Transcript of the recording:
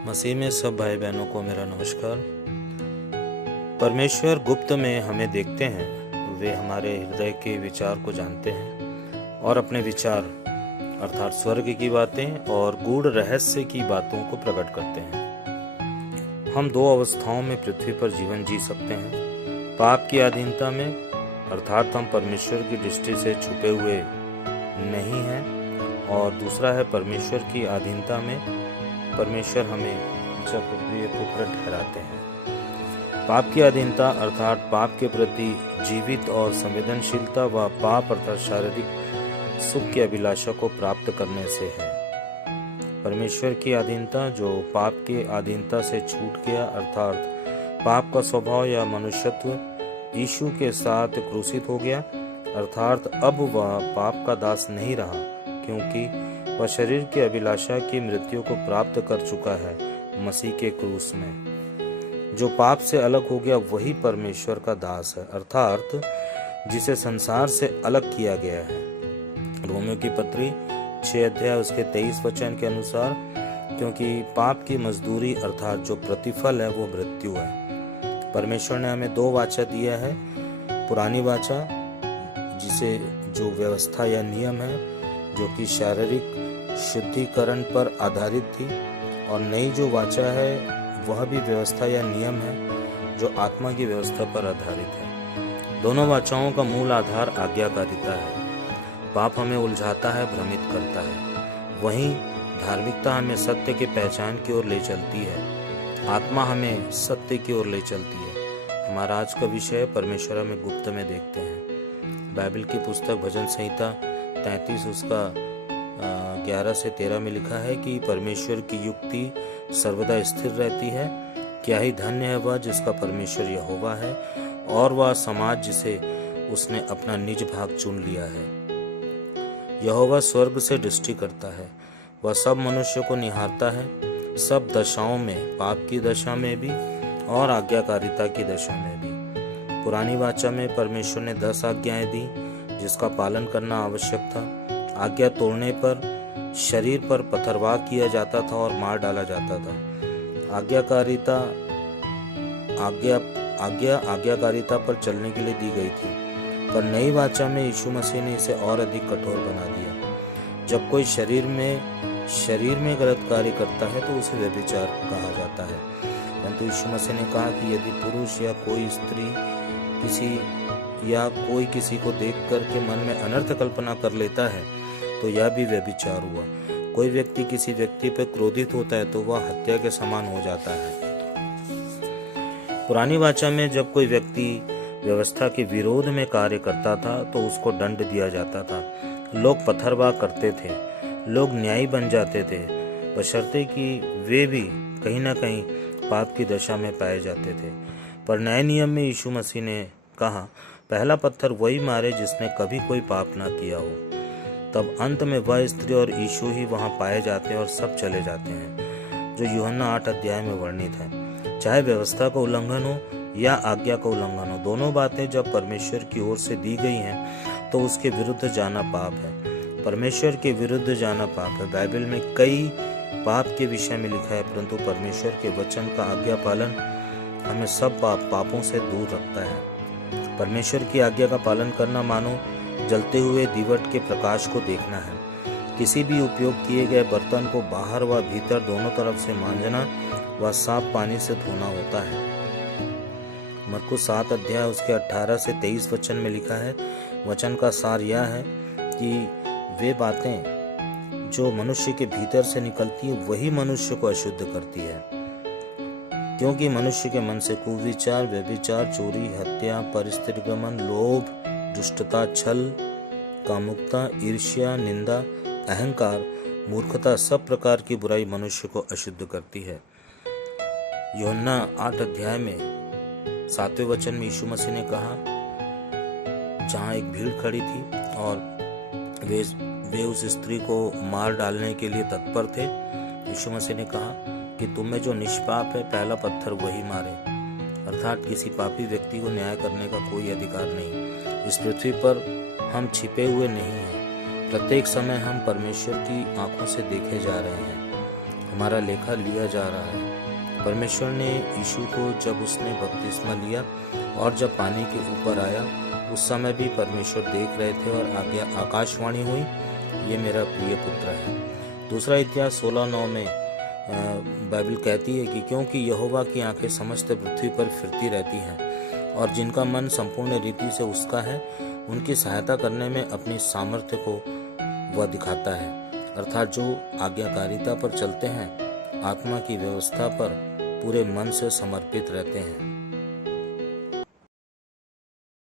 मसीह में सब भाई बहनों को मेरा नमस्कार। परमेश्वर गुप्त में हमें देखते हैं। वे हमारे हृदय के विचार को जानते हैं और अपने विचार अर्थात स्वर्ग की बातें और गूढ़ रहस्य की बातों को प्रकट करते हैं। हम दो अवस्थाओं में पृथ्वी पर जीवन जी सकते हैं। पाप की अधीनता में अर्थात हम परमेश्वर की दृष्टि से छुपे हुए नहीं हैं, और दूसरा है परमेश्वर की अधीनता में परमेश्वर हमें जब प्रिय पुत्र ठहराते हैं। पाप की अधीनता अर्थात पाप के प्रति जीवित और संवेदनशीलता व पाप अर्थात शारीरिक सुख की अभिलाषा को प्राप्त करने से है। परमेश्वर की अधीनता जो पाप के अधीनता से छूट गया अर्थात पाप का स्वभाव या मनुष्यत्व यीशु के साथ क्रूसित हो गया, अर्थात अब वह पाप का दास नहीं रहा, क्योंकि वह शरीर की अभिलाषा की मृत्यु को प्राप्त कर चुका है मसीह के क्रूस में। जो पाप से अलग हो गया वही परमेश्वर का दास है, अर्थात जिसे संसार से अलग किया गया है। रोमियो की पत्री 6 अध्याय उसके 23 वचन के अनुसार, क्योंकि पाप की मजदूरी अर्थात जो प्रतिफल है वो मृत्यु है। परमेश्वर ने हमें 2 वाचा दिया है, पुरानी वाचा जिसे जो व्यवस्था या नियम है जो कि शारीरिक शुद्धिकरण पर आधारित थी, और नई जो वाचा है वह भी व्यवस्था या नियम है जो आत्मा की व्यवस्था पर आधारित है। दोनों वाचाओं का मूल आधार आज्ञाकारिता है। पाप हमें उलझाता है, भ्रमित करता है, वहीं धार्मिकता हमें सत्य की पहचान की ओर ले चलती है। आत्मा हमें सत्य की ओर ले चलती है। हमारा आज का विषय परमेश्वर हमें गुप्त में देखते हैं। बाइबल की पुस्तक भजन संहिता 33 उसका 11 से 13 में लिखा है कि परमेश्वर की युक्ति सर्वदा स्थिर रहती है। क्या ही धन्य है वह जिसका परमेश्वर यहोवा है, और वह समाज जिसे उसने अपना निज भाग चुन लिया है। यहोवा स्वर्ग से दृष्टि करता है, वह सब मनुष्य को निहारता है, सब दशाओं में, पाप की दशा में भी और आज्ञाकारिता की दशा में भी। पुरानी वाचा में परमेश्वर ने 10 आज्ञाएं दी जिसका पालन करना आवश्यक था। आज्ञा तोड़ने पर शरीर पर पथरवाह किया जाता था और मार डाला जाता था। आज्ञाकारिता पर चलने के लिए दी गई थी, पर नई वाचा में यीशु मसीह ने इसे और अधिक कठोर बना दिया। जब कोई शरीर में गलत कार्य करता है तो उसे व्यभिचार कहा जाता है, परंतु यीशु मसीह ने कहा कि यदि पुरुष या कोई स्त्री किसी को देख कर के मन में अनर्थ कल्पना कर लेता है तो यह भी व्यभिचार हुआ। कोई व्यक्ति किसी व्यक्ति पर क्रोधित होता है तो वह हत्या के समान हो जाता है। पुरानी वाचा में जब कोई व्यक्ति व्यवस्था के विरोध में कार्य करता था तो उसको दंड दिया जाता था। लोग पथरवाह करते थे, लोग न्यायी बन जाते थे, बशर्ते कि वे भी कहीं ना कहीं पाप की दशा में पाए जाते थे। पर नए नियम में यीशु मसीह ने कहा, पहला पत्थर वही मारे जिसने कभी कोई पाप ना किया हो। तब अंत में वह स्त्री और यीशु ही वहां पाए जाते हैं और सब चले जाते हैं, जो यूहन्ना 8 अध्याय में वर्णित है। चाहे व्यवस्था का उल्लंघन हो या आज्ञा का उल्लंघन हो, दोनों बातें जब परमेश्वर की ओर से दी गई हैं तो उसके विरुद्ध जाना पाप है। परमेश्वर के विरुद्ध जाना पाप है। बाइबल में कई पाप के विषय में लिखा है, परंतु परमेश्वर के वचन का आज्ञा पालन हमें सब पापों से दूर रखता है। परमेश्वर की आज्ञा का पालन करना मानो जलते हुए दीवट के प्रकाश को देखना है। किसी भी उपयोग किए गए बर्तन को बाहर व भीतर दोनों तरफ से मांजना व साफ पानी से धोना होता है। मरकुस 7 अध्याय उसके 18 से 23 वचन में लिखा है, वचन का सार यह है कि वे बातें जो मनुष्य के भीतर से निकलती है वही मनुष्य को अशुद्ध करती है, क्योंकि मनुष्य के मन से कुविचार, व्यभिचार, चोरी, हत्या, परस्त्रीगमन, लोभ, दुष्टता, छल, कामुकता, ईर्ष्या, निंदा, अहंकार, मूर्खता, सब प्रकार की बुराई मनुष्य को अशुद्ध करती है। यूहन्ना 8 अध्याय में 7वें वचन में यीशु मसीह ने कहा, जहाँ एक भीड़ खड़ी थी और वे उस स्त्री को मार डालने के लिए तत्पर थे, यीशु मसीह ने कहा कि तुम में जो निष्पाप है पहला पत्थर वही मारे। अर्थात किसी पापी व्यक्ति को न्याय करने का कोई अधिकार नहीं। इस पृथ्वी पर हम छिपे हुए नहीं हैं। प्रत्येक समय हम परमेश्वर की आंखों से देखे जा रहे हैं। हमारा लेखा लिया जा रहा है। परमेश्वर ने यीशु को जब उसने बपतिस्मा लिया और जब पानी के ऊपर आया, उस समय भी परमेश्वर देख रहे थे और आगे आकाशवाणी हुई, ये मेरा प्रिय पुत्र है। दूसरा इतिहास 16:9 में बाइबल कहती है कि क्योंकि यहोवा की आंखें समस्त पृथ्वी पर फिरती रहती हैं और जिनका मन संपूर्ण रीति से उसका है, उनकी सहायता करने में अपनी सामर्थ्य को वह दिखाता है। अर्थात जो आज्ञाकारिता पर चलते हैं, आत्मा की व्यवस्था पर पूरे मन से समर्पित रहते हैं।